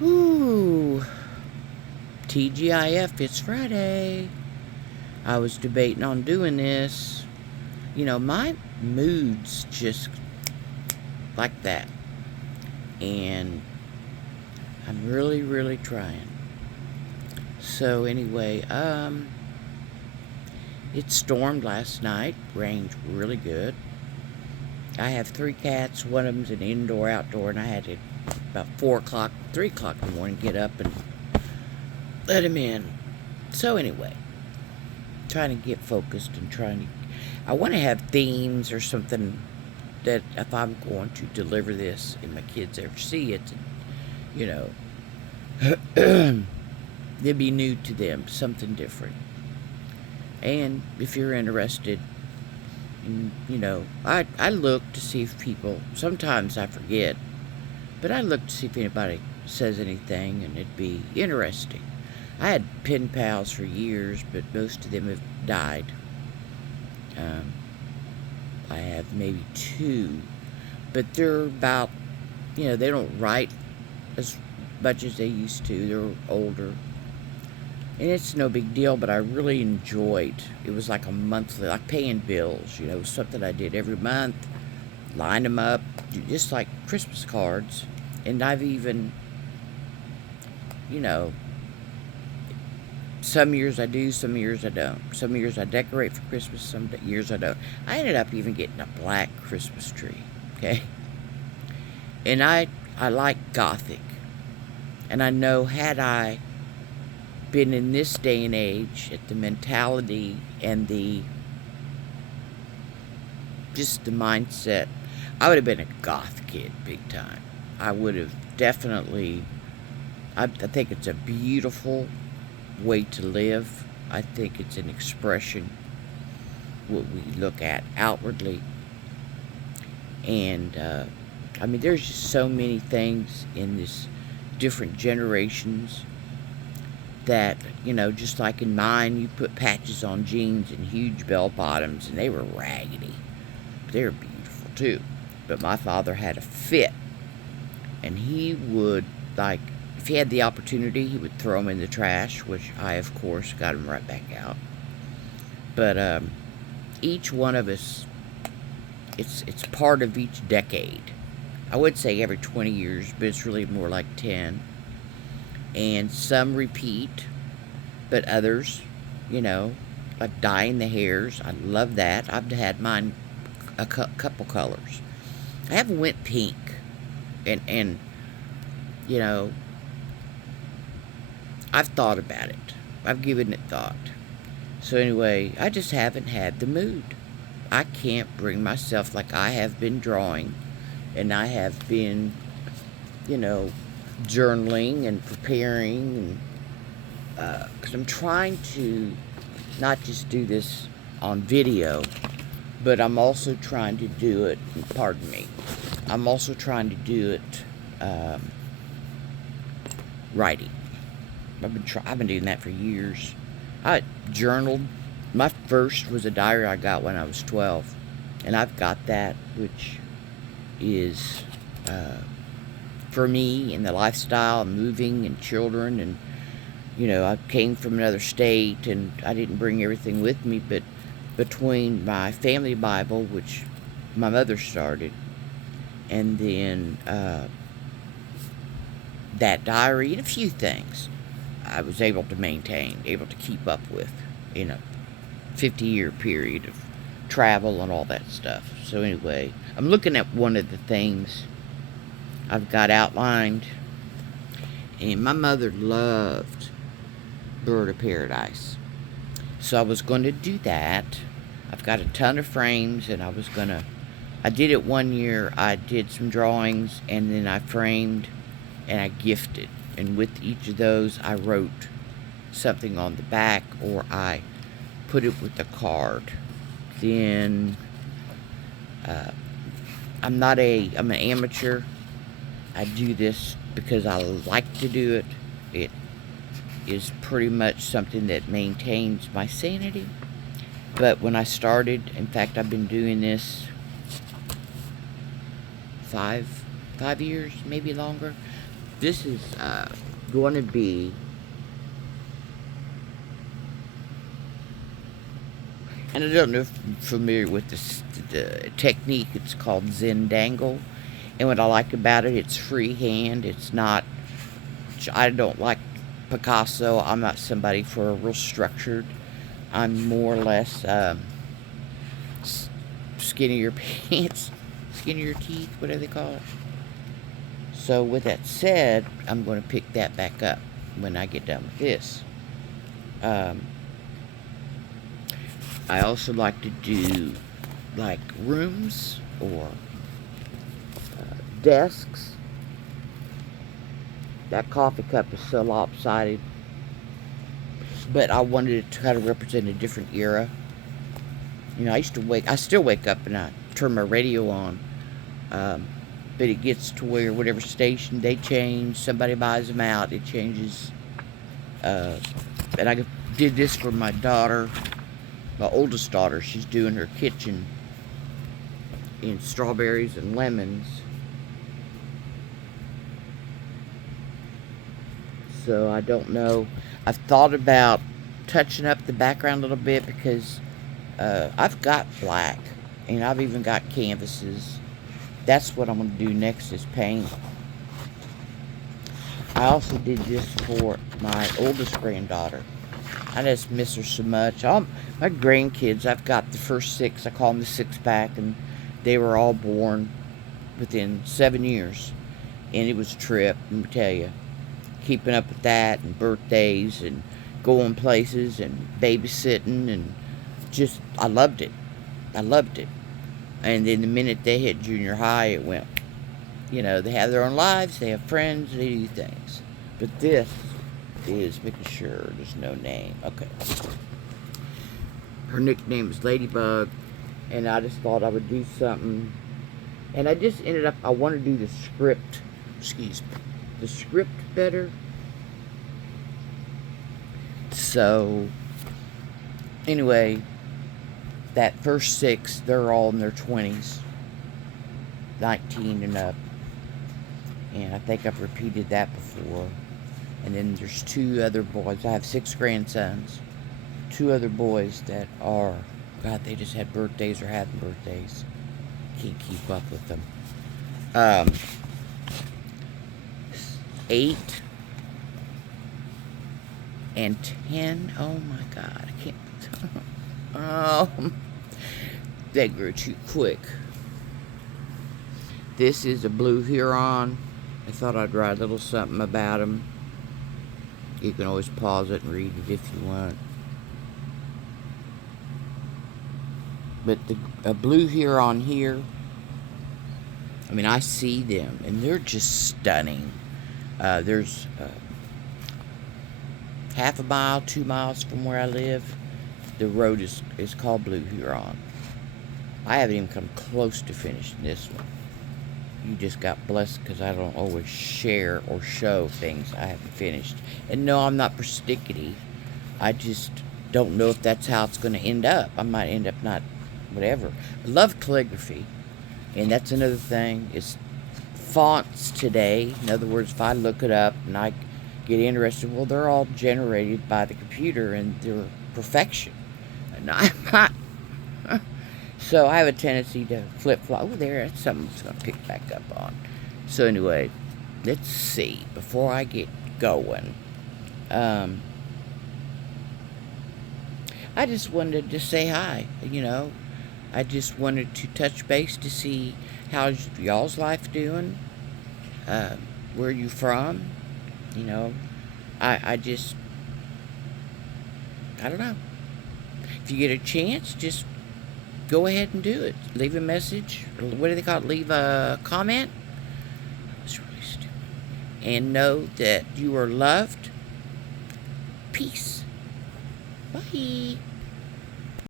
Ooh, TGIF, it's Friday. I was debating on doing this. My mood's just like that. And I'm really, really trying. So anyway, it stormed last night. Rained really good. I have 3 cats. One of them's an indoor, outdoor, and I had to about 4 o'clock, 3 o'clock in the morning get up and let him in. So anyway, trying to get focused and I want to have themes or something that if I'm going to deliver this and my kids ever see it, you know, it'd be new to them, something different. And if you're interested, and I look to see if people, sometimes I forget, but I look to see if anybody says anything, and it'd be interesting. I had pen pals for years, but most of them have died. I have maybe 2, but they're about, they don't write as much as they used to. They're older. And it's no big deal, but I really enjoyed. It was like a monthly, like paying bills, something I did every month, line them up, just like Christmas cards. And I've even, you know, some years I do, some years I don't. Some years I decorate for Christmas, some years I don't. I ended up even getting a black Christmas tree, okay? And I like Gothic. And I know had I been in this day and age at the mentality and just the mindset, I would have been a goth kid big time. I would have definitely, I think it's a beautiful way to live. I think it's an expression, what we look at outwardly. And, there's just so many things in this different generations that, just like in mine, you put patches on jeans and huge bell bottoms, and they were raggedy. They were beautiful, too. But my father had a fit, and he would, like, if he had the opportunity, he would throw them in the trash, which I, of course, got them right back out. But each one of us, it's part of each decade. I would say every 20 years, but it's really more like 10. And some repeat, but others, like dyeing the hairs. I love that. I've had mine a couple colors. I have went pink, and I've thought about it. I've given it thought. So anyway, I just haven't had the mood. I can't bring myself, like I have been drawing, and I have been, journaling and preparing, and because I'm trying to not just do this on video, but I'm also trying to do it, pardon me, I'm also trying to do it writing. I've been doing that for years. I journaled. My first was a diary I got when I was 12, and I've got that, which is for me in the lifestyle, moving and children, and I came from another state, and I didn't bring everything with me, but between my family Bible, which my mother started, and then that diary and a few things I was able to maintain, able to keep up with in a 50-year period of travel and all that stuff. So anyway, I'm looking at one of the things I've got outlined, and my mother loved Bird of Paradise. So I was going to do that. I've got a ton of frames, and I did it one year. I did some drawings, and then I framed, and I gifted. And with each of those, I wrote something on the back, or I put it with a card. Then, I'm an amateur. I do this because I like to do it. It is pretty much something that maintains my sanity. But when I started, in fact, I've been doing this 5 years, maybe longer. This is going to be, and I don't know if you're familiar with the technique. It's called Zendangle. And what I like about it, it's freehand. It's not, I don't like Picasso. I'm not somebody for a real structured. I'm more or less skin of your pants, skin of your teeth, whatever they call it. So with that said, I'm going to pick that back up when I get done with this. I also like to do like rooms or desks. That coffee cup is so lopsided, but I wanted it to kind of represent a different era. You know, I still wake up and I turn my radio on, but it gets to where whatever station they change, somebody buys them out, it changes. And I did this for my daughter, my oldest daughter. She's doing her kitchen in strawberries and lemons. So I don't know. I've thought about touching up the background a little bit because I've got black and I've even got canvases. That's what I'm going to do next is paint. I also did this for my oldest granddaughter. I just miss her so much. My grandkids, I've got the first 6, I call them the 6-pack, and they were all born within 7 years. And it was a trip, let me tell you. Keeping up with that, and birthdays, and going places, and babysitting, and just, I loved it. I loved it. And then the minute they hit junior high, it went, you know, they have their own lives, they have friends, they do things. But this is making sure there's no name. Okay. Her nickname is Ladybug, and I just thought I would do something. And I just ended up, I want to do the script, the script better. So, anyway, that first 6, they're all in their 20s, 19 and up. And I think I've repeated that before. And then there's 2 other boys. I have 6 grandsons. 2 other boys that are, God, they just had birthdays or having birthdays. Can't keep up with them. 8 and 10. Oh my God, I can't. Oh, they grew too quick. This is a blue heron. I thought I'd write a little something about him. You can always pause it and read it if you want. But a blue heron here, I mean, I see them, and they're just stunning. There's half a mile, 2 miles from where I live, the road is called Blue Huron. I haven't even come close to finishing this one. You just got blessed because I don't always share or show things I haven't finished. And no, I'm not persnickety. I just don't know if that's how it's going to end up. I might end up not, whatever. I love calligraphy. And that's another thing. It's fonts today. In other words, if I look it up and I get interested, well, they're all generated by the computer and they're perfection. And I'm not. So I have a tendency to flip-flop. Oh, that's something that's going to pick back up on. So anyway, let's see. Before I get going, I just wanted to say hi. You know, I just wanted to touch base to see how's y'all's life doing. Where you from? You know, I don't know. If you get a chance, just go ahead and do it. Leave a message. What do they call it? Leave a comment. It's really stupid. And know that you are loved. Peace. Bye.